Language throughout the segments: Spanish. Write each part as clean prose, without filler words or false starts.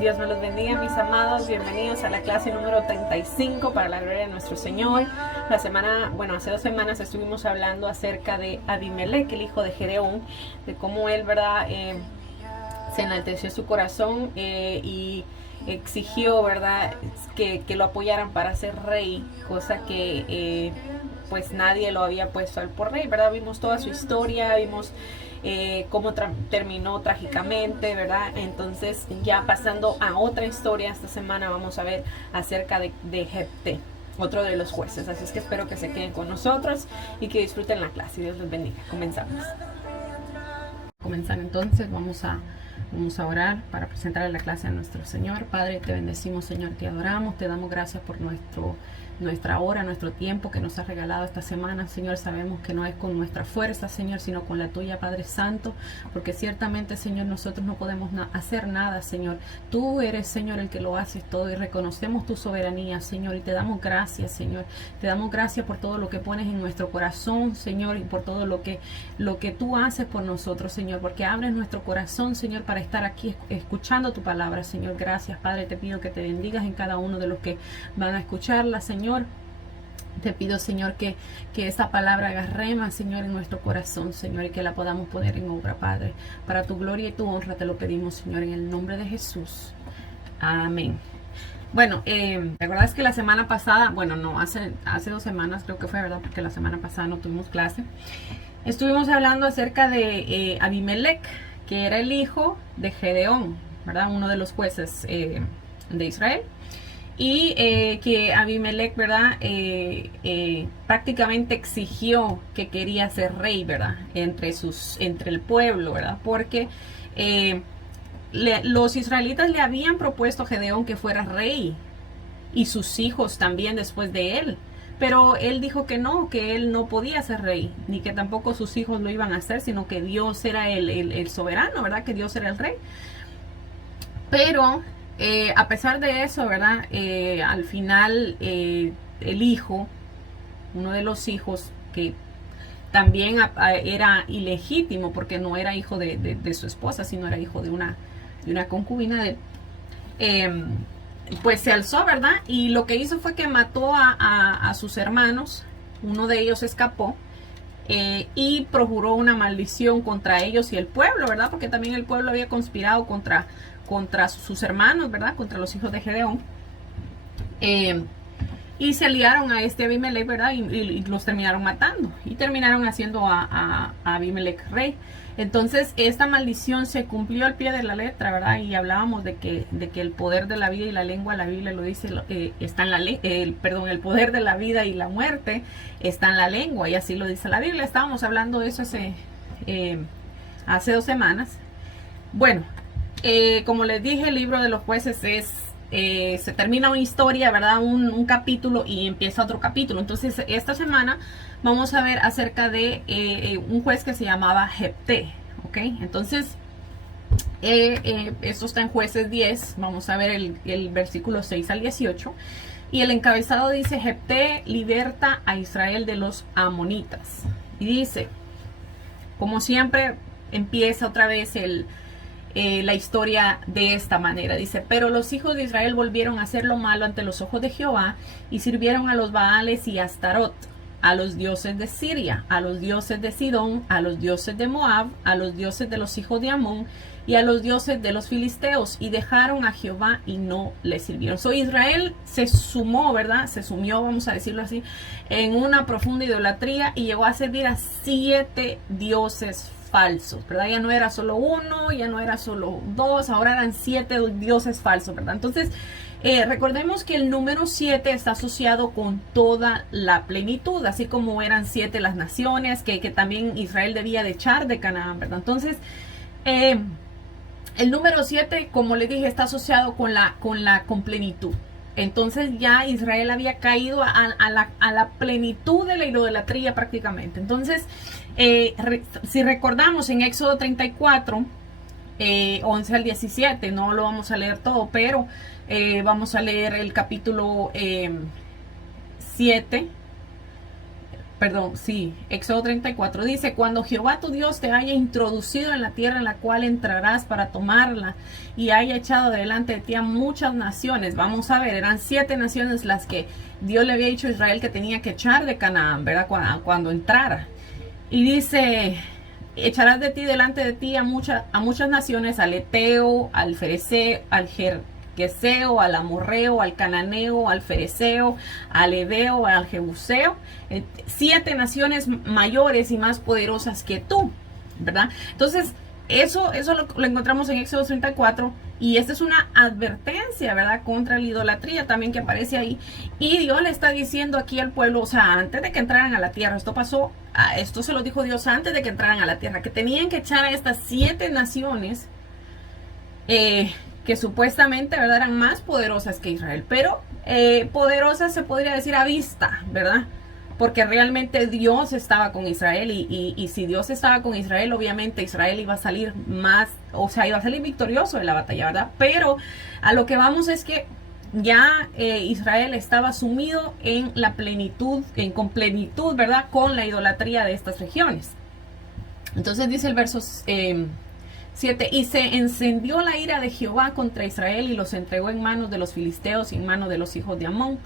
Dios me los bendiga, mis amados. Bienvenidos a la clase número 35 para la gloria de nuestro Señor. Hace 2 semanas estuvimos hablando acerca de Abimelech, el hijo de Gedeón, de cómo él, ¿verdad? Se enalteció su corazón y exigió, ¿verdad? Que lo apoyaran para ser rey, cosa que pues nadie lo había puesto al por rey, ¿verdad? Vimos toda su historia, vimos cómo terminó trágicamente, ¿verdad? Entonces, ya pasando a otra historia, esta semana vamos a ver acerca de Jefté, otro de los jueces. Así es que espero que se queden con nosotros y que disfruten la clase. Dios les bendiga. Comenzamos. Comenzar entonces, vamos a orar para presentar la clase a nuestro Señor. Padre, te bendecimos, Señor, te adoramos, te damos gracias por nuestra hora, nuestro tiempo que nos has regalado esta semana. Señor, sabemos que no es con nuestra fuerza, Señor, sino con la tuya, Padre Santo, porque ciertamente, Señor, nosotros no podemos hacer nada, Señor. Tú eres, Señor, el que lo haces todo, y reconocemos tu soberanía, Señor, y te damos gracias, Señor. Te damos gracias por todo lo que pones en nuestro corazón, Señor, y por todo lo que tú haces por nosotros, Señor, porque abres nuestro corazón, Señor, para estar aquí escuchando tu palabra, Señor. Gracias, Padre, te pido que te bendigas en cada uno de los que van a escucharla, Señor. Te pido, Señor, que esta palabra haga rema, Señor, en nuestro corazón, Señor, y que la podamos poner en obra, Padre. Para tu gloria y tu honra te lo pedimos, Señor, en el nombre de Jesús. Amén. Bueno, ¿te acuerdas que la semana pasada, bueno, no, hace 2 semanas creo que fue, ¿verdad? Porque la semana pasada no tuvimos clase. Estuvimos hablando acerca de Abimelech, que era el hijo de Gedeón, ¿verdad? Uno de los jueces de Israel. Y que Abimelech, ¿verdad? Prácticamente exigió que quería ser rey, ¿verdad? Entre el pueblo, ¿verdad? Porque los israelitas le habían propuesto a Gedeón que fuera rey, y sus hijos también después de él. Pero él dijo que él no podía ser rey, ni que tampoco sus hijos lo iban a hacer, sino que Dios era el soberano, ¿verdad? Que Dios era el rey. Pero a pesar de eso, ¿verdad? Al final el hijo, uno de los hijos, que también era ilegítimo porque no era hijo de su esposa, sino era hijo de una concubina de él, pues se alzó, ¿verdad? Y lo que hizo fue que mató a sus hermanos. Uno de ellos escapó y projuró una maldición contra ellos y el pueblo, ¿verdad? Porque también el pueblo había conspirado contra sus hermanos, ¿verdad? Contra los hijos de Gedeón. Y se aliaron a este Abimelech, ¿verdad? Y los terminaron matando. Y terminaron haciendo a Abimelech rey. Entonces, esta maldición se cumplió al pie de la letra, ¿verdad? Y hablábamos de que el poder de la vida y la lengua, la Biblia lo dice, está en la el poder de la vida y la muerte está en la lengua, y así lo dice la Biblia. Estábamos hablando de eso hace 2 semanas. Bueno, como les dije, el libro de los jueces se termina una historia, ¿verdad? Un capítulo y empieza otro capítulo. Entonces, esta semana vamos a ver acerca de un juez que se llamaba Jefté, ¿ok? Entonces, esto está en Jueces 10. Vamos a ver el versículo 6 al 18. Y el encabezado dice: Jefté liberta a Israel de los amonitas. Y dice, como siempre, empieza otra vez la historia de esta manera. Dice: pero los hijos de Israel volvieron a hacer lo malo ante los ojos de Jehová, y sirvieron a los Baales y a Astarot, a los dioses de Siria, a los dioses de Sidón, a los dioses de Moab, a los dioses de los hijos de Amón, y a los dioses de los filisteos, y dejaron a Jehová y no le sirvieron. Israel se sumó, ¿verdad? Se sumió, vamos a decirlo así, en una profunda idolatría, y llegó a servir a 7 dioses falsos, ¿verdad? Ya no era solo uno, ya no era solo 2, ahora eran 7 dioses falsos, ¿verdad? Entonces, recordemos que el número 7 está asociado con toda la plenitud, así como eran 7 las naciones que también Israel debía de echar de Canaán, ¿verdad? Entonces, el número 7, como les dije, está asociado con la plenitud. Entonces ya Israel había caído a la plenitud de la idolatría prácticamente. Entonces, si recordamos en Éxodo 34, 11 al 17, no lo vamos a leer todo, pero vamos a leer el capítulo 7, perdón, sí, Éxodo 34 dice: cuando Jehová tu Dios te haya introducido en la tierra en la cual entrarás para tomarla y haya echado delante de ti a muchas naciones. Vamos a ver, eran 7 naciones las que Dios le había dicho a Israel que tenía que echar de Canaán, ¿verdad? Cuando entrara. Y dice: echarás de ti delante de ti a muchas naciones, al Eteo, al Fereceo, al Gergeseo, al Amorreo, al Cananeo, al Fereceo, al Heveo, al Jebuseo, 7 naciones mayores y más poderosas que tú, ¿verdad? Entonces, eso lo encontramos en Éxodo 34, y esta es una advertencia, ¿verdad?, contra la idolatría también que aparece ahí. Y Dios le está diciendo aquí al pueblo, o sea, antes de que entraran a la tierra, esto se lo dijo Dios antes de que entraran a la tierra, que tenían que echar a estas 7 naciones que supuestamente, ¿verdad?, eran más poderosas que Israel, pero poderosas se podría decir a vista, ¿verdad? Porque realmente Dios estaba con Israel, y si Dios estaba con Israel, obviamente Israel iba a salir más, o sea, iba a salir victorioso de la batalla, ¿verdad? Pero a lo que vamos es que ya Israel estaba sumido en la plenitud, con plenitud, ¿verdad?, con la idolatría de estas regiones. Entonces dice el verso 7, y se encendió la ira de Jehová contra Israel y los entregó en manos de los filisteos y en manos de los hijos de Amón,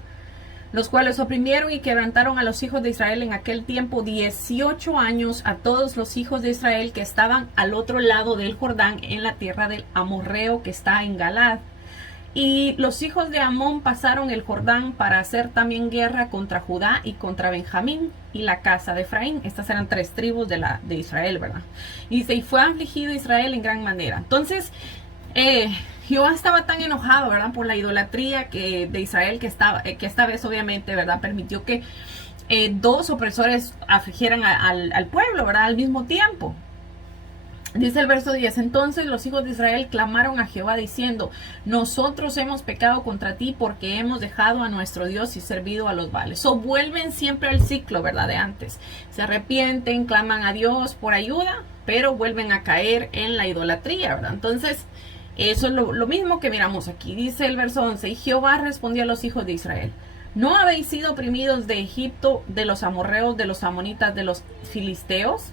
los cuales oprimieron y quebrantaron a los hijos de Israel en aquel tiempo 18 años a todos los hijos de Israel que estaban al otro lado del Jordán, en la tierra del Amorreo que está en Galad. Y los hijos de Amón pasaron el Jordán para hacer también guerra contra Judá y contra Benjamín y la casa de Efraín. Estas eran 3 tribus de Israel, ¿verdad? Y dice: y fue afligido Israel en gran manera. Entonces, Jehová estaba tan enojado, ¿verdad?, por la idolatría de Israel, que esta vez obviamente, ¿verdad?, permitió que 2 opresores afligieran al pueblo, ¿verdad?, al mismo tiempo. Dice el verso 10: entonces los hijos de Israel clamaron a Jehová diciendo: nosotros hemos pecado contra ti porque hemos dejado a nuestro Dios y servido a los Baales. O vuelven siempre al ciclo, ¿verdad?, de antes. Se arrepienten, claman a Dios por ayuda, pero vuelven a caer en la idolatría, ¿verdad? Entonces, eso es lo mismo que miramos aquí. Dice el verso 11: y Jehová respondió a los hijos de Israel: ¿no habéis sido oprimidos de Egipto, de los amorreos, de los amonitas, de los filisteos,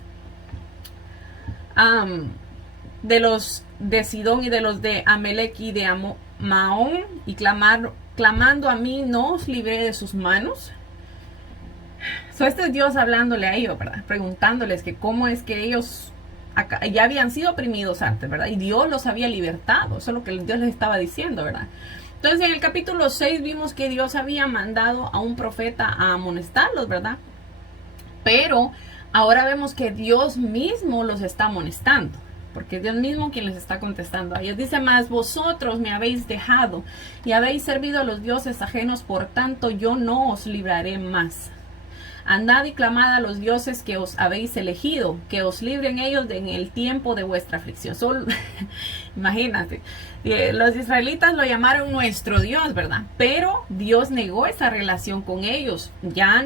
de los de Sidón y de los de Amelec y de Maón, y clamando a mí, no os libré de sus manos? Este es Dios hablándole a ellos, ¿verdad?, preguntándoles que cómo es que ellos ya habían sido oprimidos antes, ¿verdad?, y Dios los había libertado. Eso es lo que Dios les estaba diciendo, ¿verdad? Entonces, en el capítulo 6 vimos que Dios había mandado a un profeta a amonestarlos, ¿verdad? Pero ahora vemos que Dios mismo los está amonestando, porque es Dios mismo quien les está contestando a ellos. Dice: mas vosotros me habéis dejado y habéis servido a los dioses ajenos, por tanto yo no os libraré más. Andad y clamad a los dioses que os habéis elegido, que os libren ellos en el tiempo de vuestra aflicción. Imagínate, los israelitas lo llamaron nuestro Dios, ¿verdad? Pero Dios negó esa relación con ellos. Ya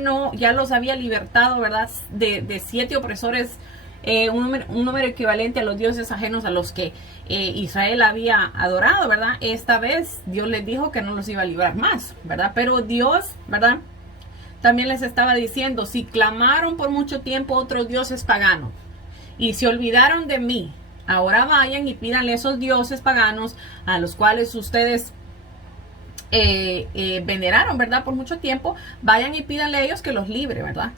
los había libertado, ¿verdad?, de 7 opresores, un número equivalente a los dioses ajenos a los que Israel había adorado, ¿verdad? Esta vez Dios les dijo que no los iba a librar más, ¿verdad? Pero Dios, ¿verdad?, también les estaba diciendo: si clamaron por mucho tiempo a otros dioses paganos y se olvidaron de mí, ahora vayan y pídanle a esos dioses paganos a los cuales ustedes veneraron, ¿verdad?, por mucho tiempo. Vayan y pídanle a ellos que los libre, ¿verdad?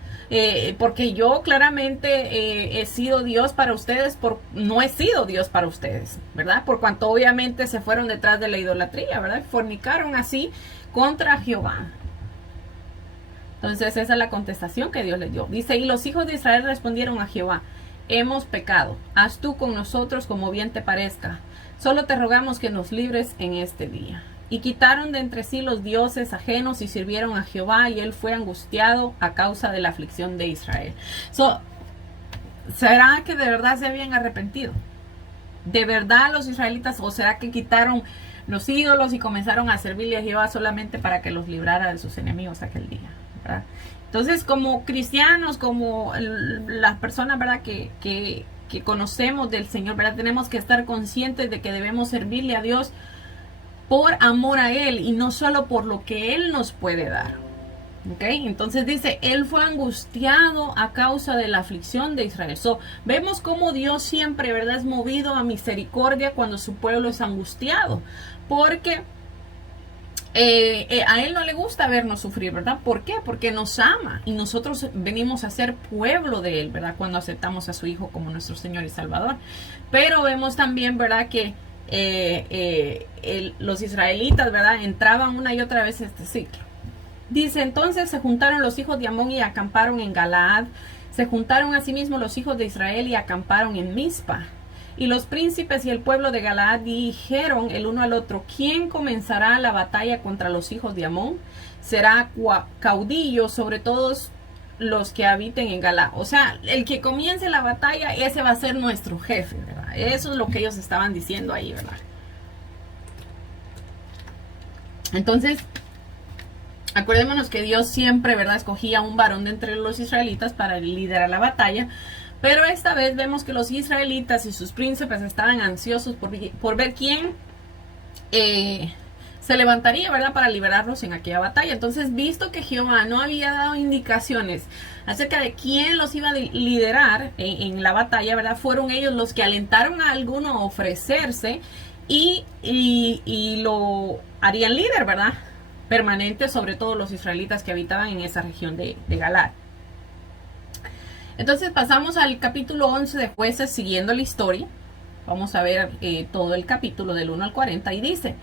Porque yo claramente he sido Dios para ustedes, no he sido Dios para ustedes, ¿verdad? Por cuanto obviamente se fueron detrás de la idolatría, ¿verdad? Fornicaron así contra Jehová. Entonces esa es la contestación que Dios les dio. Dice: y los hijos de Israel respondieron a Jehová: hemos pecado, haz tú con nosotros como bien te parezca, solo te rogamos que nos libres en este día. Y quitaron de entre sí los dioses ajenos y sirvieron a Jehová, y él fue angustiado a causa de la aflicción de Israel. ¿Será que de verdad se habían arrepentido? ¿De verdad los israelitas? ¿O será que quitaron los ídolos y comenzaron a servirle a Jehová solamente para que los librara de sus enemigos aquel día, ¿verdad? Entonces, como cristianos, como las personas, ¿verdad?, que conocemos del Señor, ¿verdad?, tenemos que estar conscientes de que debemos servirle a Dios por amor a Él y no solo por lo que Él nos puede dar. ¿Ok? Entonces dice, él fue angustiado a causa de la aflicción de Israel. Vemos cómo Dios siempre, ¿verdad?, es movido a misericordia cuando su pueblo es angustiado. Porque a él no le gusta vernos sufrir, ¿verdad? ¿Por qué? Porque nos ama y nosotros venimos a ser pueblo de él, ¿verdad? Cuando aceptamos a su Hijo como nuestro Señor y Salvador. Pero vemos también, ¿verdad?, que los israelitas, ¿verdad?, entraban una y otra vez en este ciclo. Dice, entonces se juntaron los hijos de Amón y acamparon en Galaad. Se juntaron asimismo los hijos de Israel y acamparon en Mizpa. Y los príncipes y el pueblo de Galaad dijeron el uno al otro, ¿quién comenzará la batalla contra los hijos de Amón? Será caudillo sobre todos los que habiten en Galaad. O sea, el que comience la batalla, ese va a ser nuestro jefe, ¿verdad? Eso es lo que ellos estaban diciendo ahí, ¿verdad? Entonces, acordémonos que Dios siempre, ¿verdad?, escogía un varón de entre los israelitas para liderar la batalla. Pero esta vez vemos que los israelitas y sus príncipes estaban ansiosos por ver quién se levantaría, ¿verdad?, para liberarlos en aquella batalla. Entonces, visto que Jehová no había dado indicaciones acerca de quién los iba a liderar en la batalla, ¿verdad?, fueron ellos los que alentaron a alguno a ofrecerse y lo harían líder, ¿verdad?, permanente sobre todos los israelitas que habitaban en esa región de Galaad. Entonces pasamos al capítulo 11 de Jueces, siguiendo la historia. Vamos a ver todo el capítulo del 1 al 40 y dice: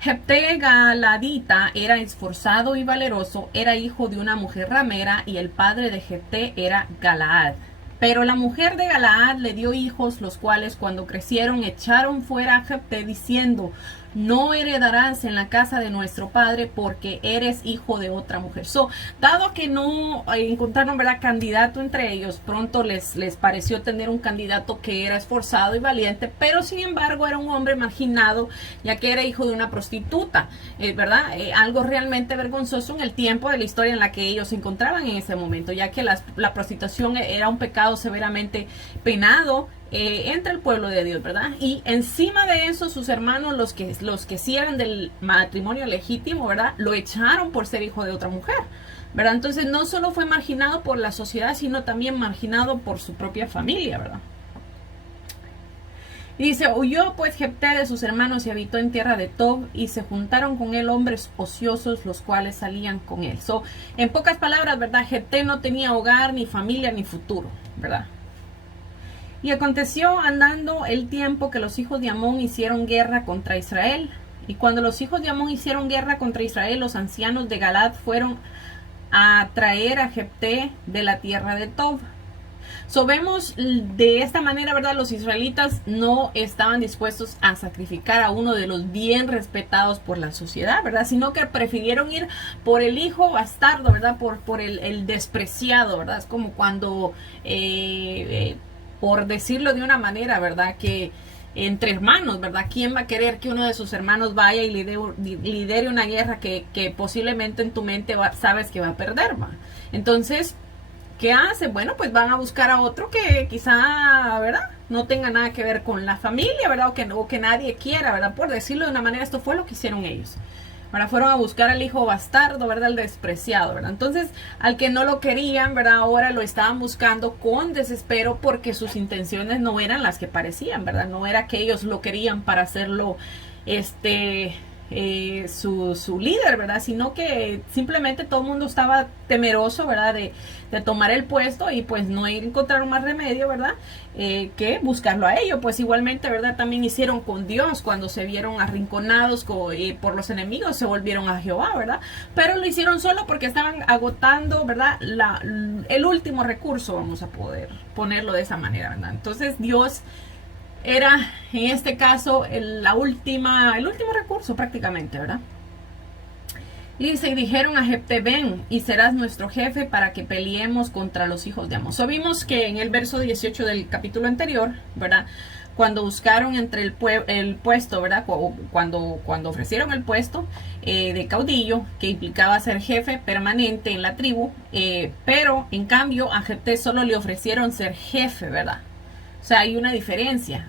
Jefté Galadita era esforzado y valeroso, era hijo de una mujer ramera y el padre de Jefté era Galaad. Pero la mujer de Galaad le dio hijos, los cuales cuando crecieron echaron fuera a Jefté diciendo: no heredarás en la casa de nuestro padre porque eres hijo de otra mujer. Dado que no encontraron, ¿verdad?, candidato entre ellos, pronto les pareció tener un candidato que era esforzado y valiente, pero sin embargo era un hombre marginado, ya que era hijo de una prostituta, ¿verdad? Algo realmente vergonzoso en el tiempo de la historia en la que ellos se encontraban en ese momento, ya que la prostitución era un pecado severamente penado entre el pueblo de Dios, ¿verdad? Y encima de eso, sus hermanos, los que sí eran del matrimonio legítimo, ¿verdad?, lo echaron por ser hijo de otra mujer, ¿verdad? Entonces no solo fue marginado por la sociedad, sino también marginado por su propia familia, ¿verdad? Y dice, huyó pues Jefté de sus hermanos y habitó en tierra de Tob, y se juntaron con él hombres ociosos, los cuales salían con él. En pocas palabras, ¿verdad?, Jefté no tenía hogar, ni familia, ni futuro, ¿verdad? Y aconteció andando el tiempo que los hijos de Amón hicieron guerra contra Israel. Y cuando los hijos de Amón hicieron guerra contra Israel, los ancianos de Galaad fueron a traer a Jefté de la tierra de Tob. Vemos de esta manera, ¿verdad?, los israelitas no estaban dispuestos a sacrificar a uno de los bien respetados por la sociedad, ¿verdad?, sino que prefirieron ir por el hijo bastardo, ¿verdad?, por el despreciado, ¿verdad? Es como cuando por decirlo de una manera, ¿verdad?, que entre hermanos, ¿verdad?, ¿quién va a querer que uno de sus hermanos vaya y lidere una guerra que posiblemente en tu mente sabes que va a perder, ¿va? Entonces, ¿qué hacen? Bueno, pues van a buscar a otro que quizá, ¿verdad?, no tenga nada que ver con la familia, ¿verdad?, o que nadie quiera, ¿verdad? Por decirlo de una manera, esto fue lo que hicieron ellos. Ahora fueron a buscar al hijo bastardo, ¿verdad?, el despreciado, ¿verdad? Entonces, al que no lo querían, ¿verdad?, ahora lo estaban buscando con desespero porque sus intenciones no eran las que parecían, ¿verdad? No era que ellos lo querían para hacerlo, su líder, ¿verdad? Sino que simplemente todo el mundo estaba temeroso, ¿verdad?, de tomar el puesto, y pues no encontraron más remedio, ¿verdad?, que buscarlo a ellos. Pues igualmente, ¿verdad?, también hicieron con Dios cuando se vieron arrinconados por los enemigos, se volvieron a Jehová, ¿verdad? Pero lo hicieron solo porque estaban agotando, ¿verdad?, el último recurso, vamos a poder ponerlo de esa manera, ¿verdad? Entonces Dios era en este caso el último recurso prácticamente, ¿verdad? Y dijeron a Jefté: ven y serás nuestro jefe para que peleemos contra los hijos de Amón. Vimos que en el verso 18 del capítulo anterior, ¿verdad?, cuando buscaron entre el puesto, ¿verdad?, cuando ofrecieron el puesto de caudillo, que implicaba ser jefe permanente en la tribu, pero en cambio a Jefté solo le ofrecieron ser jefe, ¿verdad? O sea, hay una diferencia.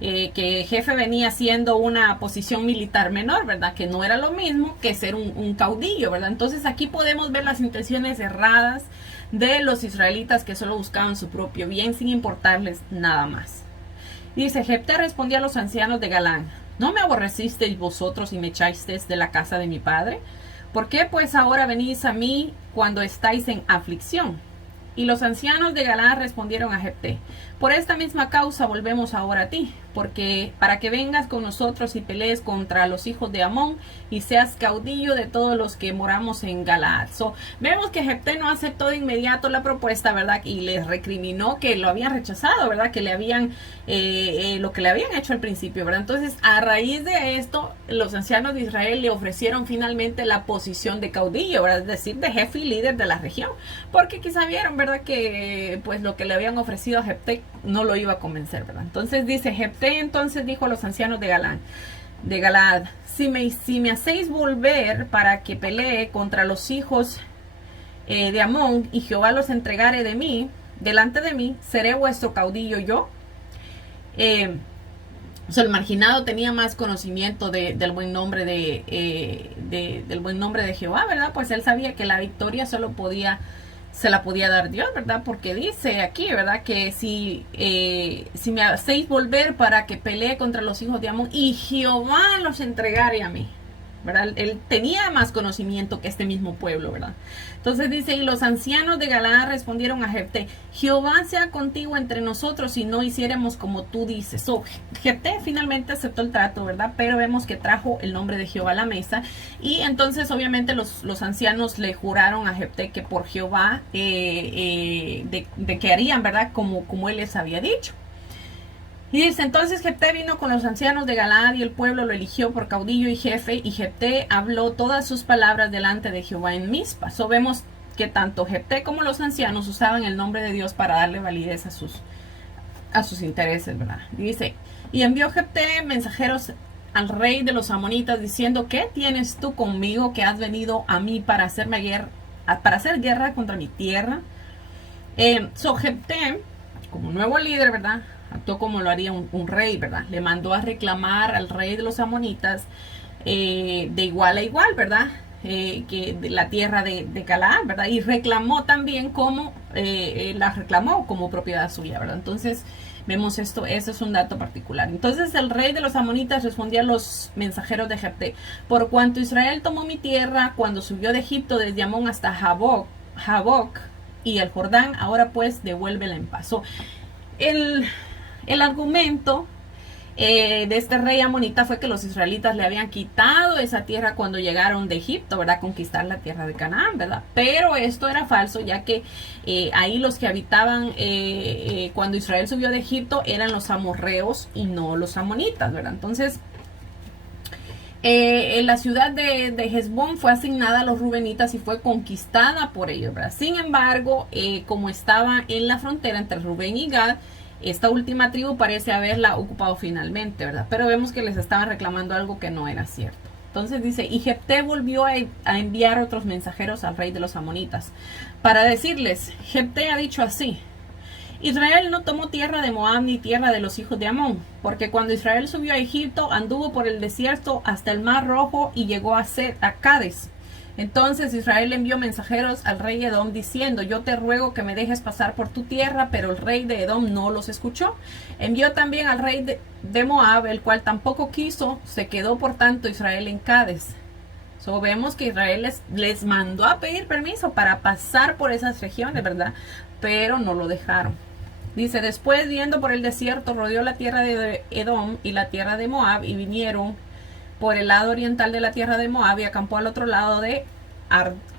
que jefe venía siendo una posición militar menor, ¿verdad? Que no era lo mismo que ser un caudillo, ¿verdad? Entonces aquí podemos ver las intenciones erradas de los israelitas que solo buscaban su propio bien sin importarles nada más. Dice, Jefté respondió a los ancianos de Galán, ¿no me aborrecisteis vosotros y me echasteis de la casa de mi padre? ¿Por qué pues ahora venís a mí cuando estáis en aflicción? Y los ancianos de Galaad respondieron a Jefté, por esta misma causa volvemos ahora a ti, porque para que vengas con nosotros y pelees contra los hijos de Amón y seas caudillo de todos los que moramos en Galaad. Vemos que Jefté no aceptó de inmediato la propuesta, ¿verdad? Y les recriminó que lo habían rechazado, ¿verdad? Que le habían, lo que le habían hecho al principio, ¿verdad? Entonces, a raíz de esto, los ancianos de Israel le ofrecieron finalmente la posición de caudillo, ¿verdad? Es decir, de jefe y líder de la región, porque quizá vieron, ¿verdad? Que pues lo que le habían ofrecido a Jefté no lo iba a convencer, ¿verdad? Entonces dice, Jefté entonces dijo a los ancianos de Galaad, si me hacéis volver para que pelee contra los hijos de Amón y Jehová los entregare delante de mí, seré vuestro caudillo yo. El marginado tenía más conocimiento del buen nombre del buen nombre de Jehová, ¿verdad? Pues él sabía que la victoria se la podía dar Dios, ¿verdad? Porque dice aquí, ¿verdad? Que si me hacéis volver para que pelee contra los hijos de Amón y Jehová los entregare a mí, ¿verdad? Él tenía más conocimiento que este mismo pueblo, ¿verdad? Entonces dice, y los ancianos de Galaad respondieron a Jefté, Jehová sea contigo entre nosotros y no hiciéramos como tú dices. Jefté finalmente aceptó el trato, ¿verdad? Pero vemos que trajo el nombre de Jehová a la mesa y entonces obviamente los ancianos le juraron a Jefté que por Jehová de que harían, ¿verdad? Como él les había dicho. Y dice, entonces Jefté vino con los ancianos de Galaad y el pueblo lo eligió por caudillo y jefe, y Jefté habló todas sus palabras delante de Jehová en Mizpa. Vemos que tanto Jefté como los ancianos usaban el nombre de Dios para darle validez a sus intereses, ¿verdad? Dice, y envió Jefté mensajeros al rey de los amonitas diciendo, ¿qué tienes tú conmigo que has venido a mí para hacer guerra contra mi tierra? Jefté, como nuevo líder, ¿verdad? Actuó como lo haría un rey, ¿verdad? Le mandó a reclamar al rey de los amonitas de igual a igual, ¿verdad? Que de la tierra de Galaad, ¿verdad? Y reclamó también la reclamó como propiedad suya, ¿verdad? Entonces, vemos esto, eso es un dato particular. Entonces, el rey de los amonitas respondía a los mensajeros de Jefté, por cuanto Israel tomó mi tierra cuando subió de Egipto desde Amón hasta Jaboc y el Jordán, ahora pues devuélvela en paz. El argumento de este rey amonita fue que los israelitas le habían quitado esa tierra cuando llegaron de Egipto, ¿verdad? Conquistar la tierra de Canaán, ¿verdad? Pero esto era falso, ya que ahí los que habitaban cuando Israel subió de Egipto eran los amorreos y no los amonitas, ¿verdad? Entonces, la ciudad de Hesbón fue asignada a los rubenitas y fue conquistada por ellos, ¿verdad? Sin embargo, como estaba en la frontera entre Rubén y Gad, esta última tribu parece haberla ocupado finalmente, ¿verdad? Pero vemos que les estaban reclamando algo que no era cierto. Entonces dice, y Jefté volvió a enviar otros mensajeros al rey de los amonitas para decirles, Jefté ha dicho así, Israel no tomó tierra de Moab ni tierra de los hijos de Amón, porque cuando Israel subió a Egipto, anduvo por el desierto hasta el mar Rojo y llegó a Cades. Entonces Israel envió mensajeros al rey de Edom diciendo, yo te ruego que me dejes pasar por tu tierra, pero el rey de Edom no los escuchó. Envió también al rey de Moab, el cual tampoco quiso, se quedó por tanto Israel en Cades. Vemos que Israel les mandó a pedir permiso para pasar por esas regiones, ¿verdad? Pero no lo dejaron. Dice, después yendo por el desierto, rodeó la tierra de Edom y la tierra de Moab y vinieron por el lado oriental de la tierra de Moab y acampó al otro lado de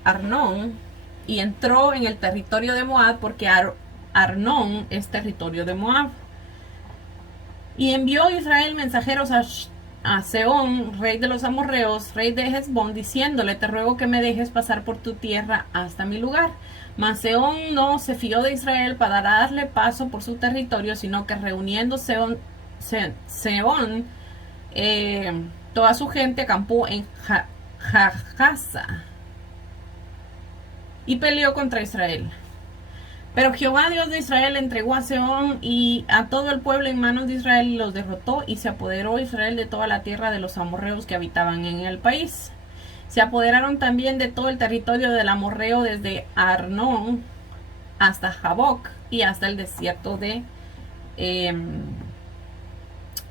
Arnón y entró en el territorio de Moab porque Arnón es territorio de Moab. Y envió Israel mensajeros a Sehón, rey de los amorreos, rey de Hesbón, diciéndole, te ruego que me dejes pasar por tu tierra hasta mi lugar. Mas Sehón no se fió de Israel para darle paso por su territorio, sino que reuniendo Sehón toda su gente acampó en Jahasa y peleó contra Israel. Pero Jehová Dios de Israel entregó a Sehón y a todo el pueblo en manos de Israel y los derrotó, y se apoderó Israel de toda la tierra de los amorreos que habitaban en el país. Se apoderaron también de todo el territorio del amorreo desde Arnón hasta Jaboc y hasta el desierto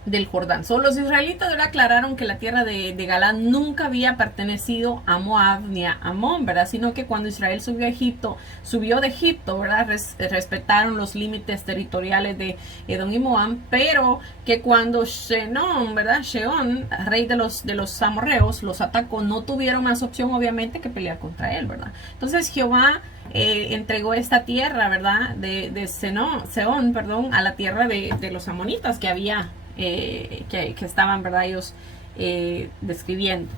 del Jordán. Solo los israelitas aclararon que la tierra de Galaad nunca había pertenecido a Moab ni a Amón, ¿verdad? Sino que cuando Israel subió de Egipto, ¿verdad? Respetaron los límites territoriales de Edom y Moab, pero que cuando Sehón, ¿verdad? Sehón, rey de los amorreos, los atacó, no tuvieron más opción obviamente que pelear contra él, ¿verdad? Entonces Jehová entregó esta tierra, ¿verdad? De Sehón, perdón, a la tierra de los amonitas que había que estaban, ¿verdad? Ellos describiendo,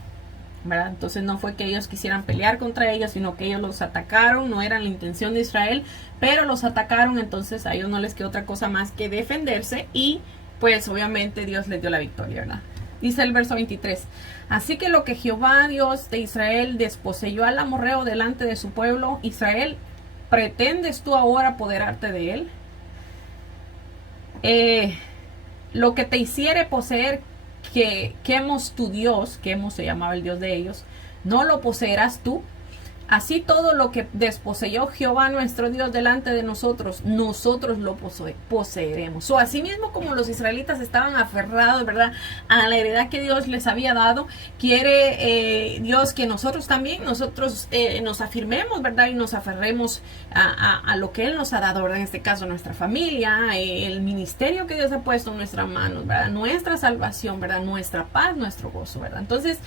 ¿verdad? Entonces no fue que ellos quisieran pelear contra ellos, sino que ellos los atacaron. No era la intención de Israel, pero los atacaron. Entonces a ellos no les quedó otra cosa más que defenderse, y pues obviamente Dios les dio la victoria, ¿verdad? Dice el verso 23: así que lo que Jehová Dios de Israel desposeyó al amorreo delante de su pueblo Israel, ¿pretendes tú ahora apoderarte de él? Lo que te hiciere poseer, Quemos tu Dios, Quemos se llamaba el Dios de ellos, ¿no lo poseerás tú? Así todo lo que desposeyó Jehová nuestro Dios delante de nosotros, nosotros lo poseeremos. O así mismo como los israelitas estaban aferrados, ¿verdad?, a la heredad que Dios les había dado, quiere Dios que nosotros también, nos afirmemos, ¿verdad?, y nos aferremos a lo que Él nos ha dado, ¿verdad? En este caso nuestra familia, el ministerio que Dios ha puesto en nuestras manos, ¿verdad?, nuestra salvación, ¿verdad?, nuestra paz, nuestro gozo, ¿verdad? Entonces,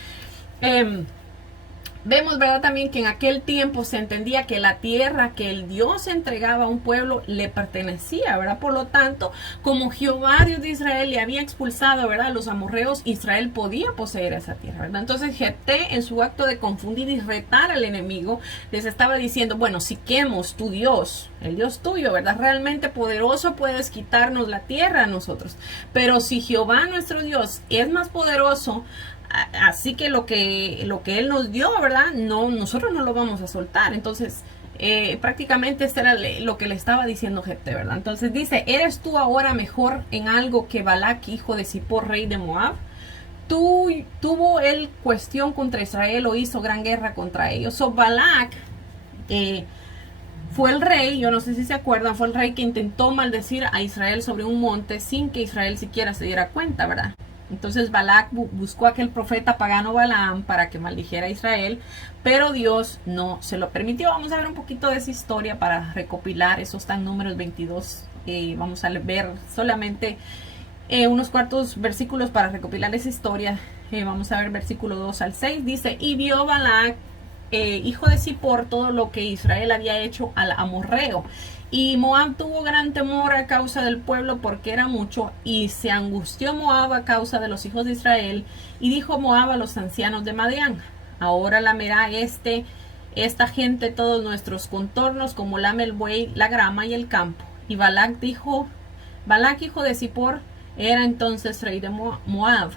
vemos, ¿verdad?, también que en aquel tiempo se entendía que la tierra que el Dios entregaba a un pueblo le pertenecía, ¿verdad? Por lo tanto, como Jehová Dios de Israel le había expulsado, ¿verdad?, a los amorreos, Israel podía poseer esa tierra, ¿verdad? Entonces Jefté, en su acto de confundir y retar al enemigo, les estaba diciendo: bueno, si Quemos, tu Dios, el Dios tuyo, ¿verdad?, realmente poderoso, puedes quitarnos la tierra a nosotros. Pero si Jehová nuestro Dios es más poderoso, así que lo que Él nos dio, ¿verdad?, no, nosotros no lo vamos a soltar. Entonces, prácticamente esto era lo que le estaba diciendo Jefté, ¿verdad? Entonces dice: ¿eres tú ahora mejor en algo que Balac, hijo de Zippor, rey de Moab? ¿Tuvo él cuestión contra Israel o hizo gran guerra contra ellos? O Balac fue el rey, yo no sé si se acuerdan, fue el rey que intentó maldecir a Israel sobre un monte sin que Israel siquiera se diera cuenta, ¿verdad? Entonces Balac buscó a aquel profeta pagano Balaam para que maldijera a Israel, pero Dios no se lo permitió. Vamos a ver un poquito de esa historia para recopilar. Eso está en Números 22. Vamos a ver solamente unos cuantos versículos para recopilar esa historia. Vamos a ver versículo 2 al 6. Dice: y vio Balac, hijo de Zippor, todo lo que Israel había hecho al amorreo. Y Moab tuvo gran temor a causa del pueblo, porque era mucho, y se angustió Moab a causa de los hijos de Israel. Y dijo Moab a los ancianos de Madián: ahora lamerá esta gente todos nuestros contornos, como lame el buey la grama y el campo. Y Balac, hijo de Zippor, era entonces rey de Moab.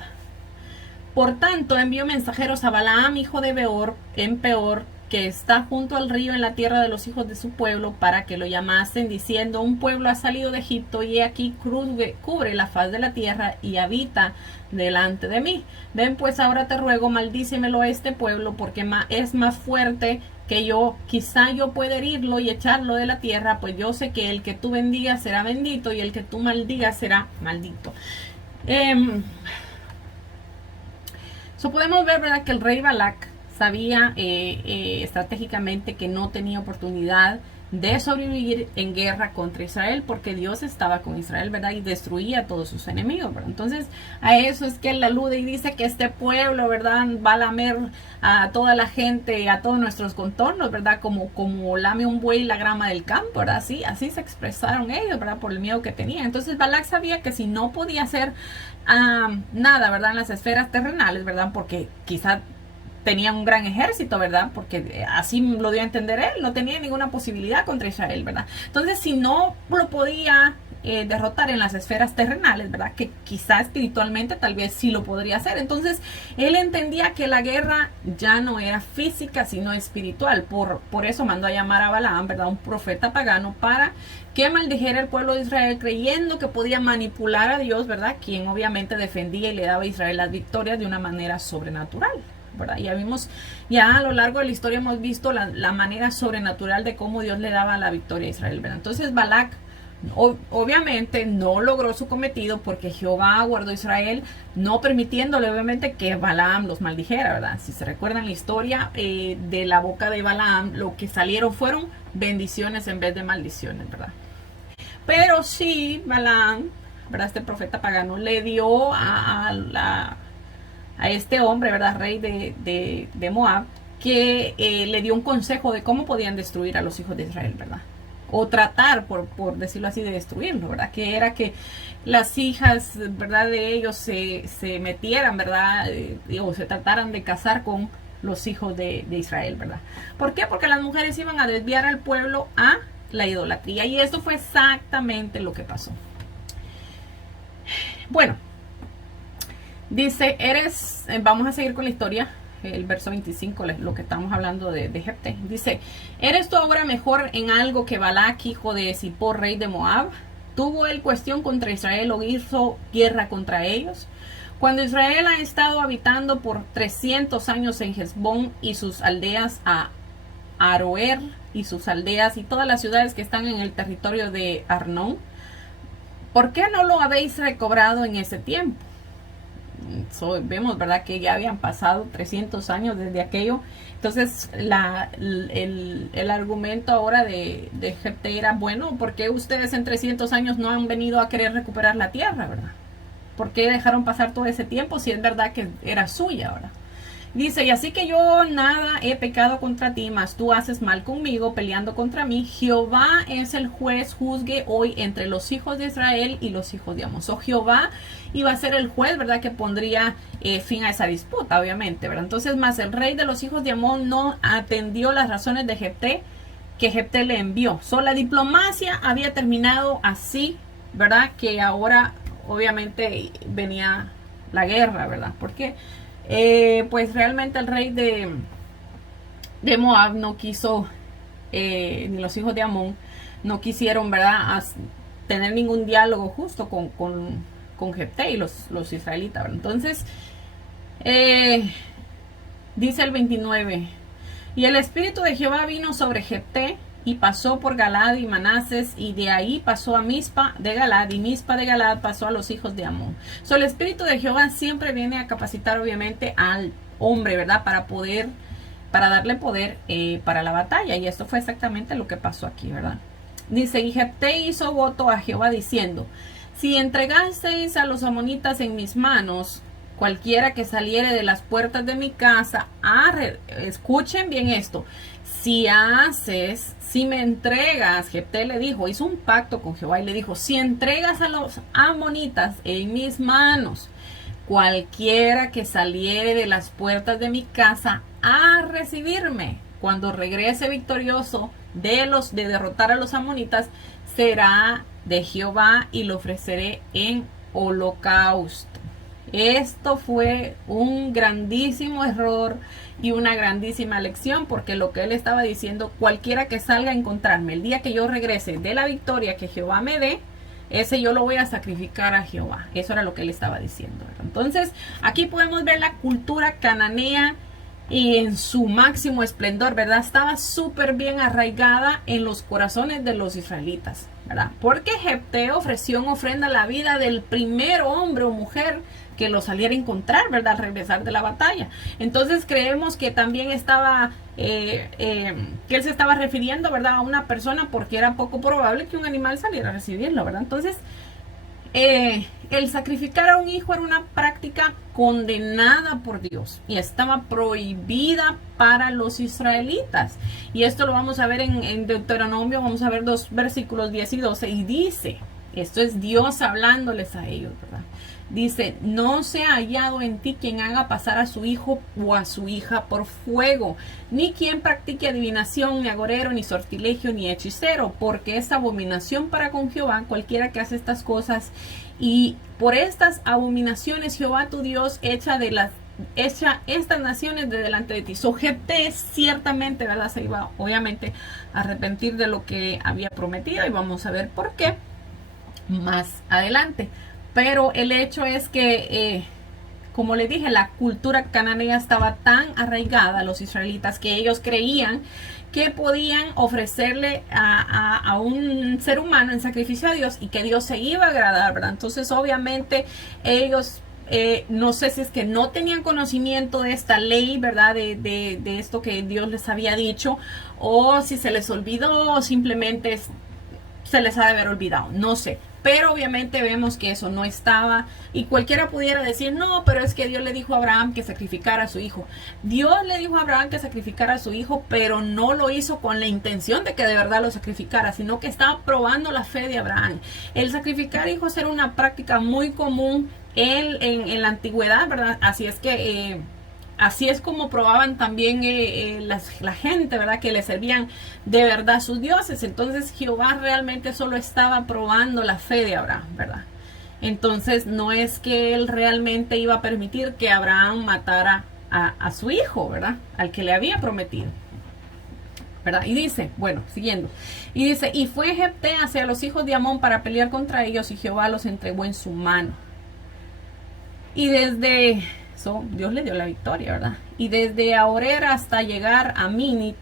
Por tanto envió mensajeros a Balaam, hijo de Beor, en Peor, que está junto al río, en la tierra de los hijos de su pueblo, para que lo llamasen, diciendo: un pueblo ha salido de Egipto, y he aquí cubre la faz de la tierra y habita delante de mí. Ven pues ahora, te ruego, maldícemelo a este pueblo, porque es más fuerte que yo. Quizá yo pueda herirlo y echarlo de la tierra, pues yo sé que el que tú bendigas será bendito, y el que tú maldigas será maldito. Podemos ver, ¿verdad?, que el rey Balac sabía estratégicamente que no tenía oportunidad de sobrevivir en guerra contra Israel, porque Dios estaba con Israel, ¿verdad?, y destruía a todos sus enemigos, ¿verdad? Entonces a eso es que él alude y dice que este pueblo, ¿verdad?, va a lamer a toda la gente, a todos nuestros contornos, ¿verdad?, como lame un buey la grama del campo, ¿verdad? Así se expresaron ellos, ¿verdad?, por el miedo que tenían. Entonces Balac sabía que si no podía hacer nada, ¿verdad?, en las esferas terrenales, ¿verdad?, porque quizá tenía un gran ejército, ¿verdad?, porque así lo dio a entender él, no tenía ninguna posibilidad contra Israel, ¿verdad? Entonces, si no lo podía derrotar en las esferas terrenales, ¿verdad? Que quizá espiritualmente tal vez sí lo podría hacer. Entonces él entendía que la guerra ya no era física sino espiritual. Por eso mandó a llamar a Balaam, ¿verdad? Un profeta pagano, para que maldijera al pueblo de Israel, creyendo que podía manipular a Dios, ¿verdad? Quien obviamente defendía y le daba a Israel las victorias de una manera sobrenatural, ¿verdad? Ya a lo largo de la historia hemos visto la manera sobrenatural de cómo Dios le daba la victoria a Israel, ¿verdad? Entonces Balac obviamente no logró su cometido, porque Jehová guardó a Israel, no permitiéndole obviamente que Balaam los maldijera, ¿verdad? Si se recuerdan la historia, de la boca de Balaam lo que salieron fueron bendiciones en vez de maldiciones, ¿verdad? Pero sí, Balaam, ¿verdad? Este profeta pagano le dio a este hombre, ¿verdad? Rey de Moab, que le dio un consejo de cómo podían destruir a los hijos de Israel, ¿verdad? O tratar, por decirlo así, de destruirlo, ¿verdad? Que era que las hijas, ¿verdad?, de ellos se metieran, ¿verdad? O se trataran de casar con los hijos de Israel, ¿verdad? ¿Por qué? Porque las mujeres iban a desviar al pueblo a la idolatría, y esto fue exactamente lo que pasó. Bueno, dice, vamos a seguir con la historia, el verso 25, lo que estamos hablando de Jefté. Dice, ¿eres tú ahora mejor en algo que Balac, hijo de Zippor, rey de Moab? ¿Tuvo él cuestión contra Israel o hizo guerra contra ellos? Cuando Israel ha estado habitando por 300 años en Hezbón y sus aldeas, a Aroer y sus aldeas y todas las ciudades que están en el territorio de Arnón, ¿por qué no lo habéis recobrado en ese tiempo? Vemos, ¿verdad?, que ya habían pasado 300 años desde aquello. Entonces el argumento ahora de Jefté era, bueno, ¿por qué ustedes en 300 años no han venido a querer recuperar la tierra, verdad? ¿Por qué dejaron pasar todo ese tiempo si es verdad que era suya ahora? Dice, y así que yo nada he pecado contra ti, mas tú haces mal conmigo, peleando contra mí. Jehová es el juez, juzgue hoy entre los hijos de Israel y los hijos de Amón. Jehová iba a ser el juez, ¿verdad?, que pondría fin a esa disputa, obviamente, ¿verdad? Entonces, más el rey de los hijos de Amón no atendió las razones de Jefté, que Jefté le envió. La diplomacia había terminado así, ¿verdad? Que ahora, obviamente, venía la guerra, ¿verdad? Porque pues realmente el rey de Moab no quiso, ni los hijos de Amón no quisieron, ¿verdad?, tener ningún diálogo justo con Jefté y los israelitas, ¿verdad? Entonces dice el 29, y el espíritu de Jehová vino sobre Jefté, y pasó por Galad y Manases, y de ahí pasó a Mizpa de Galad, y Mizpa de Galad pasó a los hijos de Amón. El espíritu de Jehová siempre viene a capacitar obviamente al hombre, ¿verdad?, para darle poder para la batalla, y esto fue exactamente lo que pasó aquí, ¿verdad? Dice, y Jefté hizo voto a Jehová diciendo, si entregasteis a los amonitas en mis manos, cualquiera que saliere de las puertas de mi casa, escuchen bien esto, si me entregas, Jefté le dijo, hizo un pacto con Jehová y le dijo, si entregas a los amonitas en mis manos, cualquiera que saliere de las puertas de mi casa a recibirme, cuando regrese victorioso de derrotar a los amonitas, será de Jehová y lo ofreceré en holocausto. Esto fue un grandísimo error y una grandísima lección, porque lo que él estaba diciendo, cualquiera que salga a encontrarme el día que yo regrese de la victoria que Jehová me dé, ese yo lo voy a sacrificar a Jehová. Eso era lo que él estaba diciendo, ¿verdad? Entonces aquí podemos ver la cultura cananea y en su máximo esplendor, ¿verdad? Estaba súper bien arraigada en los corazones de los israelitas, ¿verdad? Porque Jefté ofreció en ofrenda la vida del primer hombre o mujer que lo saliera a encontrar, ¿verdad?, al regresar de la batalla. Entonces creemos que también estaba, que él se estaba refiriendo, ¿verdad?, a una persona, porque era poco probable que un animal saliera a recibirlo, ¿verdad? Entonces, el sacrificar a un hijo era una práctica condenada por Dios y estaba prohibida para los israelitas. Y esto lo vamos a ver en Deuteronomio, vamos a ver 2 versículos 10 y 12, y dice, Esto es Dios hablándoles a ellos, ¿verdad? Dice, no se ha hallado en ti quien haga pasar a su hijo o a su hija por fuego, ni quien practique adivinación, ni agorero, ni sortilegio, ni hechicero, porque es abominación para con Jehová cualquiera que hace estas cosas. Y por estas abominaciones Jehová tu Dios echa estas naciones de delante de ti. So, Jefté ciertamente, ¿verdad?, se iba obviamente a arrepentir de lo que había prometido, y vamos a ver por qué más adelante. Pero el hecho es que, como les dije, la cultura cananea estaba tan arraigada a los israelitas que ellos creían que podían ofrecerle a un ser humano en sacrificio a Dios y que Dios se iba a agradar, ¿verdad? Entonces, obviamente, ellos, no sé si es que no tenían conocimiento de esta ley, ¿verdad? De esto que Dios les había dicho, o si se les olvidó, o simplemente se les ha de haber olvidado, no sé. Pero obviamente vemos que eso no estaba, y cualquiera pudiera decir, no, pero es que Dios le dijo a Abraham que sacrificara a su hijo. Dios le dijo a Abraham que sacrificara a su hijo, pero no lo hizo con la intención de que de verdad lo sacrificara, sino que estaba probando la fe de Abraham. El sacrificar hijos era una práctica muy común en la antigüedad, ¿verdad? Así es que así es como probaban también la gente, ¿verdad?, que le servían de verdad a sus dioses. Entonces Jehová realmente solo estaba probando la fe de Abraham, ¿verdad? Entonces no es que él realmente iba a permitir que Abraham matara a su hijo, ¿verdad?, al que le había prometido, ¿verdad? Y dice, bueno, siguiendo, y dice, y fue Jefté hacia los hijos de Amón para pelear contra ellos, y Jehová los entregó en su mano. Y desde Dios le dio la victoria, ¿verdad? Y desde Aroer hasta llegar a Minit,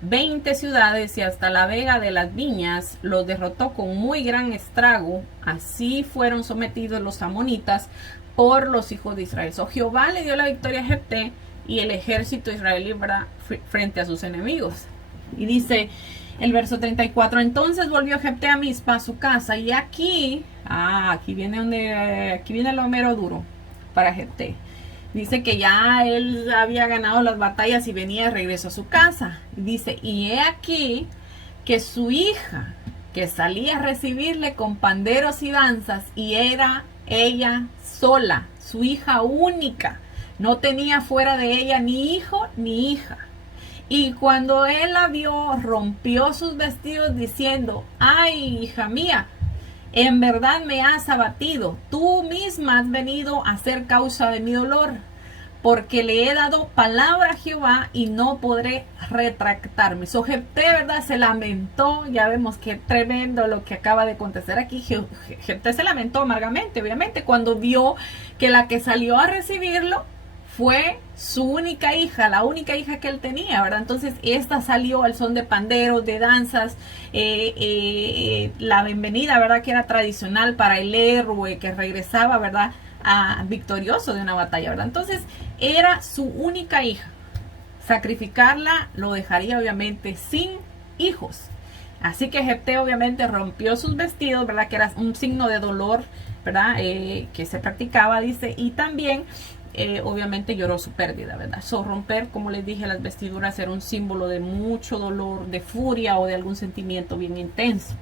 20 ciudades, y hasta la vega de las viñas, los derrotó con muy gran estrago. Así fueron sometidos los amonitas por los hijos de Israel. Jehová le dio la victoria a Jefté y el ejército israelí, ¿verdad?, frente a sus enemigos. Y dice el verso 34, entonces volvió Jefté a Mizpa, a su casa, y aquí viene lo mero duro para Jefté. Dice que ya él había ganado las batallas y venía de regreso a su casa. Dice, y he aquí que su hija, que salía a recibirle con panderos y danzas, y era ella sola, su hija única, no tenía fuera de ella ni hijo ni hija. Y cuando él la vio, rompió sus vestidos diciendo, ay, hija mía, en verdad me has abatido, tú misma has venido a ser causa de mi dolor, porque le he dado palabra a Jehová y no podré retractarme. Jefté, ¿verdad?, se lamentó. Ya vemos que tremendo lo que acaba de acontecer aquí. Jefté se lamentó amargamente, obviamente, cuando vio que la que salió a recibirlo fue su única hija, la única hija que él tenía, ¿verdad? Entonces esta salió al son de panderos, de danzas, la bienvenida, ¿verdad?, que era tradicional para el héroe que regresaba, ¿verdad?, victorioso de una batalla, ¿verdad? Entonces era su única hija. Sacrificarla lo dejaría obviamente sin hijos. Así que Jefté obviamente rompió sus vestidos, ¿verdad?, que era un signo de dolor, ¿verdad?, que se practicaba, dice, y también obviamente lloró su pérdida, ¿verdad? Romper, como les dije, las vestiduras era un símbolo de mucho dolor, de furia o de algún sentimiento bien intenso.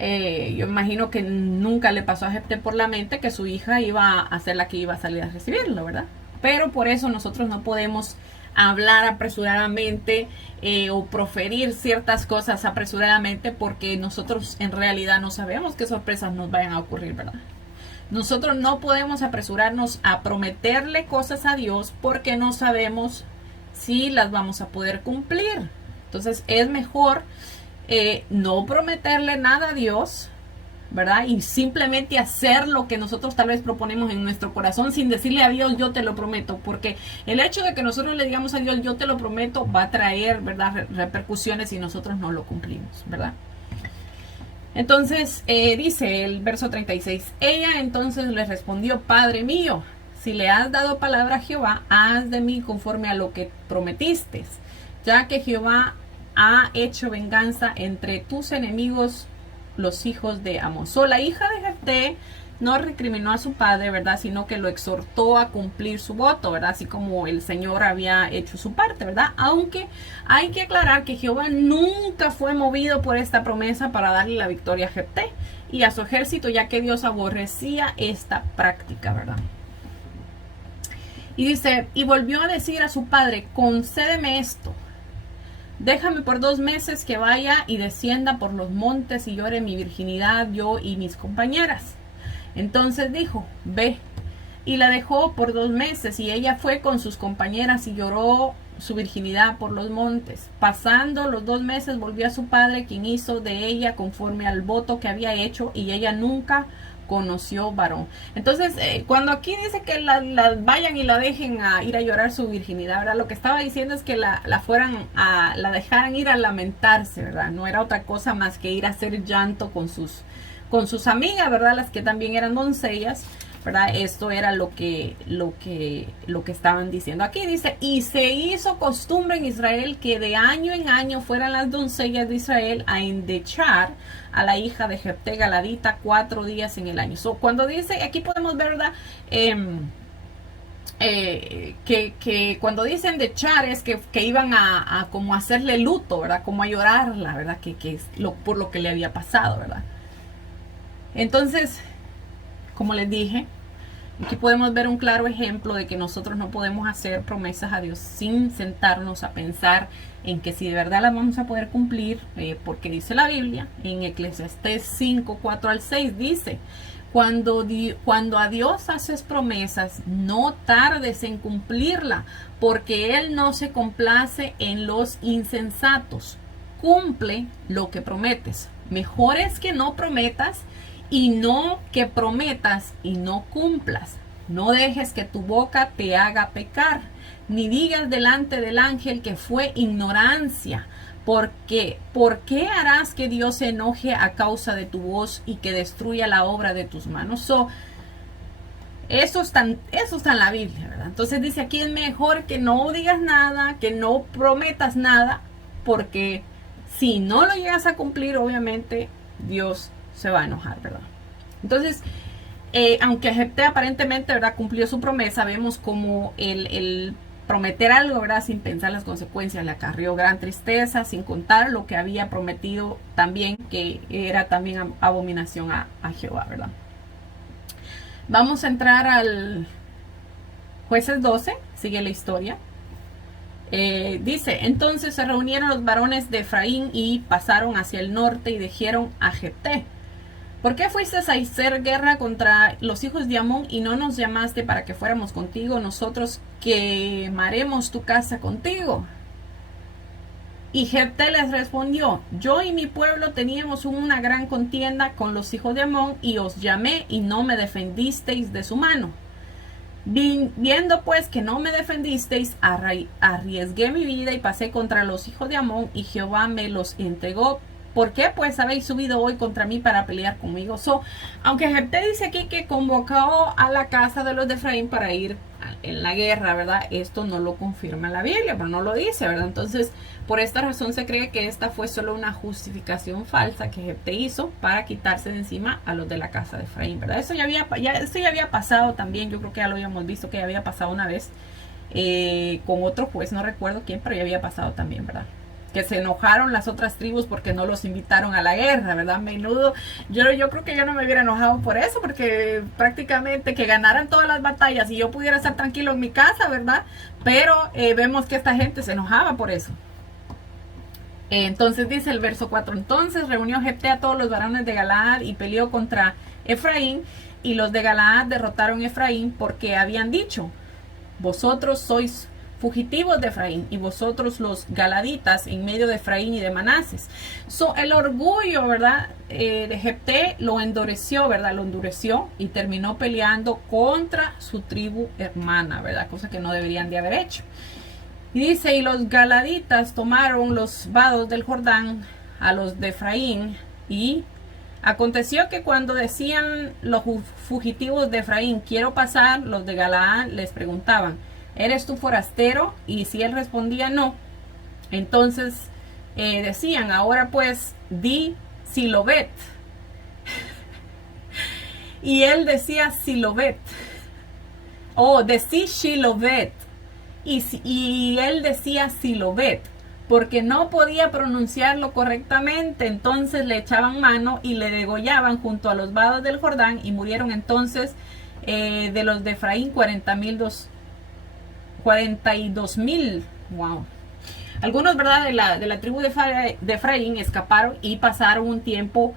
Yo imagino que nunca le pasó a Jefté por la mente que su hija iba a ser la que iba a salir a recibirlo, ¿verdad? Pero por eso nosotros no podemos hablar apresuradamente o proferir ciertas cosas apresuradamente, porque nosotros en realidad no sabemos qué sorpresas nos vayan a ocurrir, ¿verdad? Nosotros no podemos apresurarnos a prometerle cosas a Dios porque no sabemos si las vamos a poder cumplir. Entonces es mejor no prometerle nada a Dios, ¿verdad? Y simplemente hacer lo que nosotros tal vez proponemos en nuestro corazón sin decirle a Dios, yo te lo prometo. Porque el hecho de que nosotros le digamos a Dios, yo te lo prometo, va a traer, ¿verdad?, repercusiones si nosotros no lo cumplimos, ¿verdad? Entonces dice el verso 36, ella entonces le respondió, Padre mío, si le has dado palabra a Jehová, haz de mí conforme a lo que prometiste, ya que Jehová ha hecho venganza entre tus enemigos, los hijos de Amón. La hija de Jefté no recriminó a su padre, ¿verdad? Sino que lo exhortó a cumplir su voto, ¿verdad? Así como el Señor había hecho su parte, ¿verdad? Aunque hay que aclarar que Jehová nunca fue movido por esta promesa para darle la victoria a Jefté y a su ejército, ya que Dios aborrecía esta práctica, ¿verdad? Y dice, y volvió a decir a su padre, concédeme esto. Déjame por 2 meses que vaya y descienda por los montes y llore mi virginidad, yo y mis compañeras. Entonces dijo, ve. Y la dejó por 2 meses y ella fue con sus compañeras y lloró su virginidad por los montes. Pasando los 2 meses volvió a su padre, quien hizo de ella conforme al voto que había hecho, y ella nunca conoció varón. Entonces, cuando aquí dice que la vayan y la dejen a ir a llorar su virginidad, ¿verdad? Lo que estaba diciendo es que la dejaran ir a lamentarse, ¿verdad? No era otra cosa más que ir a hacer llanto con sus amigas, ¿verdad? Las que también eran doncellas, ¿verdad? Esto era lo que estaban diciendo. Aquí dice, y se hizo costumbre en Israel que de año en año fueran las doncellas de Israel a endechar a la hija de Jefté Galadita 4 días en el año. Cuando dice, aquí podemos ver, ¿verdad? Que cuando dicen endechar es que iban a como hacerle luto, ¿verdad? Como a llorarla, ¿verdad? Que es por lo que le había pasado, ¿verdad? Entonces, como les dije, aquí podemos ver un claro ejemplo de que nosotros no podemos hacer promesas a Dios sin sentarnos a pensar en que si de verdad las vamos a poder cumplir, porque dice la Biblia, en Eclesiastés 5, 4 al 6, dice, cuando a Dios haces promesas, no tardes en cumplirla, porque Él no se complace en los insensatos. Cumple lo que prometes. Mejor es que no prometas y no que prometas y no cumplas. No dejes que tu boca te haga pecar, ni digas delante del ángel que fue ignorancia. Porque, ¿por qué harás que Dios se enoje a causa de tu voz y que destruya la obra de tus manos? Eso está en la Biblia, ¿verdad? Entonces dice aquí es mejor que no digas nada, que no prometas nada, porque si no lo llegas a cumplir, obviamente Dios se va a enojar, ¿verdad? Entonces, aunque Jefté aparentemente, ¿verdad?, cumplió su promesa, vemos como el prometer algo, ¿verdad?, sin pensar las consecuencias, le acarrió gran tristeza, sin contar lo que había prometido también, que era también abominación a Jehová, ¿verdad? Vamos a entrar al Jueces 12, sigue la historia. Dice, entonces se reunieron los varones de Efraín y pasaron hacia el norte y dijeron a Jefté, ¿por qué fuiste a hacer guerra contra los hijos de Amón y no nos llamaste para que fuéramos contigo? Nosotros quemaremos tu casa contigo. Y Jefté les respondió, yo y mi pueblo teníamos una gran contienda con los hijos de Amón y os llamé y no me defendisteis de su mano. Viendo pues que no me defendisteis, arriesgué mi vida y pasé contra los hijos de Amón y Jehová me los entregó. ¿Por qué pues habéis subido hoy contra mí para pelear conmigo? Aunque Jefté dice aquí que convocó a la casa de los de Efraín para ir en la guerra, ¿verdad? Esto no lo confirma la Biblia, pero no lo dice, ¿verdad? Entonces, por esta razón se cree que esta fue solo una justificación falsa que Jefté hizo para quitarse de encima a los de la casa de Efraín, ¿verdad? Esto ya había pasado también, yo creo que ya lo habíamos visto, que ya había pasado una vez con otro juez, no recuerdo quién, pero ya había pasado también, ¿verdad? Que se enojaron las otras tribus porque no los invitaron a la guerra, ¿verdad? Menudo, yo creo que yo no me hubiera enojado por eso, porque prácticamente que ganaran todas las batallas y yo pudiera estar tranquilo en mi casa, ¿verdad? Pero vemos que esta gente se enojaba por eso. Entonces dice el verso 4, entonces reunió Jefté a todos los varones de Galaad y peleó contra Efraín, y los de Galaad derrotaron a Efraín porque habían dicho, vosotros sois fugitivos de Efraín y vosotros los galaditas en medio de Efraín y de Manases. El orgullo, ¿verdad? De Jefté lo endureció, ¿verdad? Lo endureció y terminó peleando contra su tribu hermana, ¿verdad? Cosa que no deberían de haber hecho. Y dice, y los galaditas tomaron los vados del Jordán a los de Efraín, y aconteció que cuando decían los fugitivos de Efraín, quiero pasar, los de Galaad les preguntaban, ¿eres tú forastero? Y si él respondía no, entonces decían, ahora pues di Silobet. Y él decía Silovet. Decía Shilovet. Y él decía Silovet, porque no podía pronunciarlo correctamente. Entonces le echaban mano y le degollaban junto a los vados del Jordán, y murieron entonces de los de Efraín 42,000. Wow. Algunos, ¿verdad?, de la tribu de Efraín escaparon y pasaron un tiempo,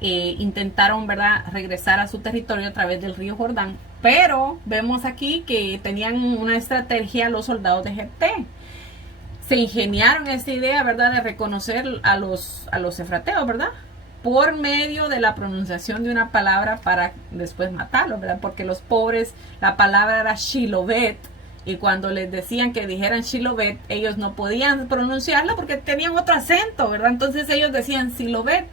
intentaron, ¿verdad?, regresar a su territorio a través del río Jordán. Pero vemos aquí que tenían una estrategia los soldados de Jefté. Se ingeniaron esta idea, ¿verdad?, de reconocer a los efrateos, ¿verdad?, por medio de la pronunciación de una palabra para después matarlos, ¿verdad? Porque los pobres, la palabra era Shilovet, y cuando les decían que dijeran Shilovet, ellos no podían pronunciarla porque tenían otro acento, ¿verdad? Entonces ellos decían Silovet.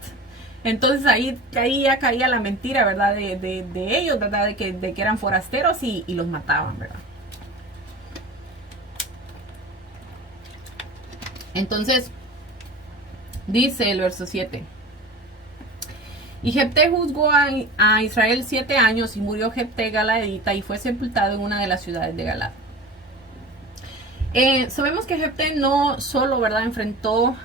Entonces ahí caía la mentira, ¿verdad?, de ellos, ¿verdad?, de que eran forasteros, y los mataban, ¿verdad? Entonces dice el verso 7: y Jefté juzgó a Israel 7 años, y murió Jefté Galaadita, y fue sepultado en una de las ciudades de Galaad. Sabemos que Jefté no solo, ¿verdad?, enfrentó,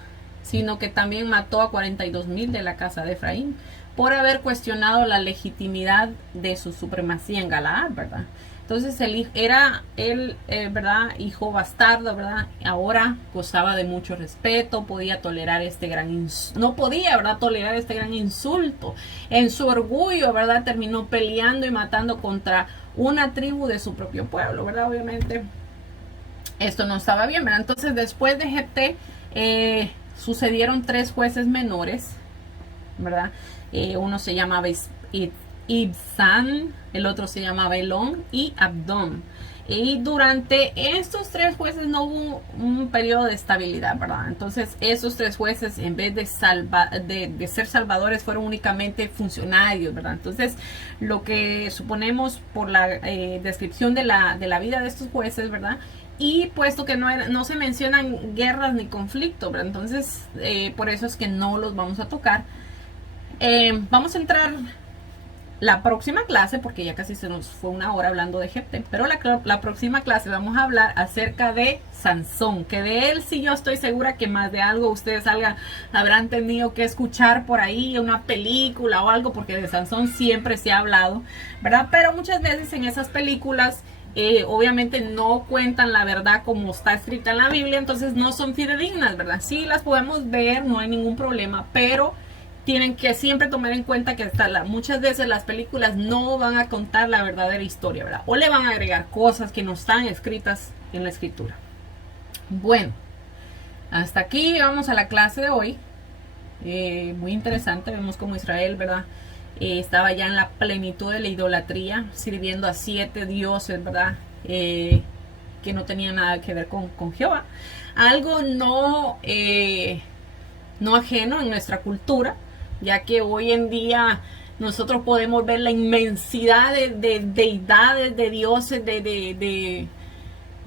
sino que también mató a 42,000 de la casa de Efraín por haber cuestionado la legitimidad de su supremacía en Galaad, ¿verdad? Entonces era él, ¿verdad?, hijo bastardo, ¿verdad? Ahora gozaba de mucho respeto, podía tolerar este gran no podía, ¿verdad?, tolerar este gran insulto. En su orgullo, ¿verdad?, terminó peleando y matando contra una tribu de su propio pueblo, ¿verdad? Obviamente esto no estaba bien, ¿verdad? Entonces después de Jefté sucedieron 3 jueces menores, ¿verdad? Uno se llamaba Ibzan, el otro se llamaba Elón y Abdón. Y durante estos 3 jueces no hubo un periodo de estabilidad, ¿verdad? Entonces esos 3 jueces, en vez de ser salvadores, fueron únicamente funcionarios, ¿verdad? Entonces lo que suponemos por la descripción de la vida de estos jueces, ¿verdad?, y puesto que no se mencionan guerras ni conflictos, ¿verdad?, entonces por eso es que no los vamos a tocar. Vamos a entrar la próxima clase, porque ya casi se nos fue 1 hora hablando de Jefté, pero la próxima clase vamos a hablar acerca de Sansón, que de él sí yo estoy segura que más de algo ustedes habrán tenido que escuchar por ahí, una película o algo, porque de Sansón siempre se ha hablado, ¿verdad? Pero muchas veces en esas películas obviamente no cuentan la verdad como está escrita en la Biblia, entonces no son fidedignas, ¿verdad? Sí las podemos ver, no hay ningún problema, pero tienen que siempre tomar en cuenta que muchas veces las películas no van a contar la verdadera historia, ¿verdad? O le van a agregar cosas que no están escritas en la escritura. Bueno, hasta aquí vamos a la clase de hoy. Muy interesante, vemos como Israel, ¿verdad?, estaba ya en la plenitud de la idolatría, sirviendo a 7 dioses, ¿verdad?, que no tenían nada que ver con Jehová. Algo no ajeno en nuestra cultura, ya que hoy en día nosotros podemos ver la inmensidad de deidades, de dioses, de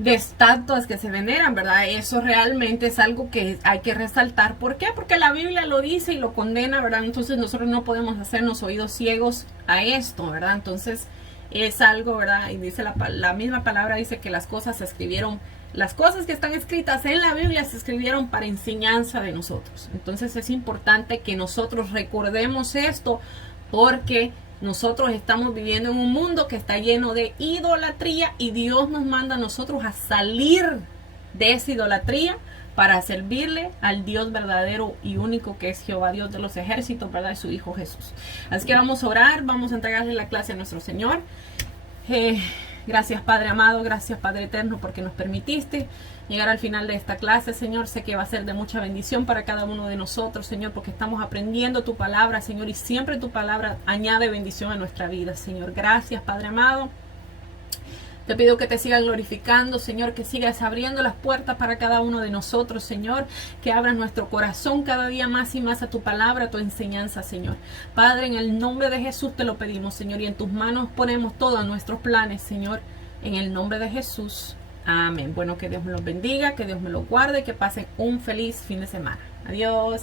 estatuas que se veneran, ¿verdad? Eso realmente es algo que hay que resaltar. ¿Por qué? Porque la Biblia lo dice y lo condena, ¿verdad? Entonces nosotros no podemos hacernos oídos ciegos a esto, ¿verdad? Entonces es algo, ¿verdad? Y dice la misma palabra, dice que las cosas se escribieron, las cosas que están escritas en la Biblia se escribieron para enseñanza de nosotros. Entonces es importante que nosotros recordemos esto, porque nosotros estamos viviendo en un mundo que está lleno de idolatría, y Dios nos manda a nosotros a salir de esa idolatría para servirle al Dios verdadero y único, que es Jehová, Dios de los ejércitos, ¿verdad?, y su Hijo Jesús. Así que vamos a orar, vamos a entregarle la clase a nuestro Señor. Gracias, Padre amado, gracias, Padre eterno, porque nos permitiste llegar al final de esta clase, Señor. Sé que va a ser de mucha bendición para cada uno de nosotros, Señor, porque estamos aprendiendo tu palabra, Señor, y siempre tu palabra añade bendición a nuestra vida, Señor. Gracias, Padre amado. Te pido que te sigas glorificando, Señor, que sigas abriendo las puertas para cada uno de nosotros, Señor, que abras nuestro corazón cada día más y más a tu palabra, a tu enseñanza, Señor. Padre, en el nombre de Jesús te lo pedimos, Señor, y en tus manos ponemos todos nuestros planes, Señor, en el nombre de Jesús. Amén. Bueno, que Dios me los bendiga, que Dios me los guarde, que pasen un feliz fin de semana. Adiós.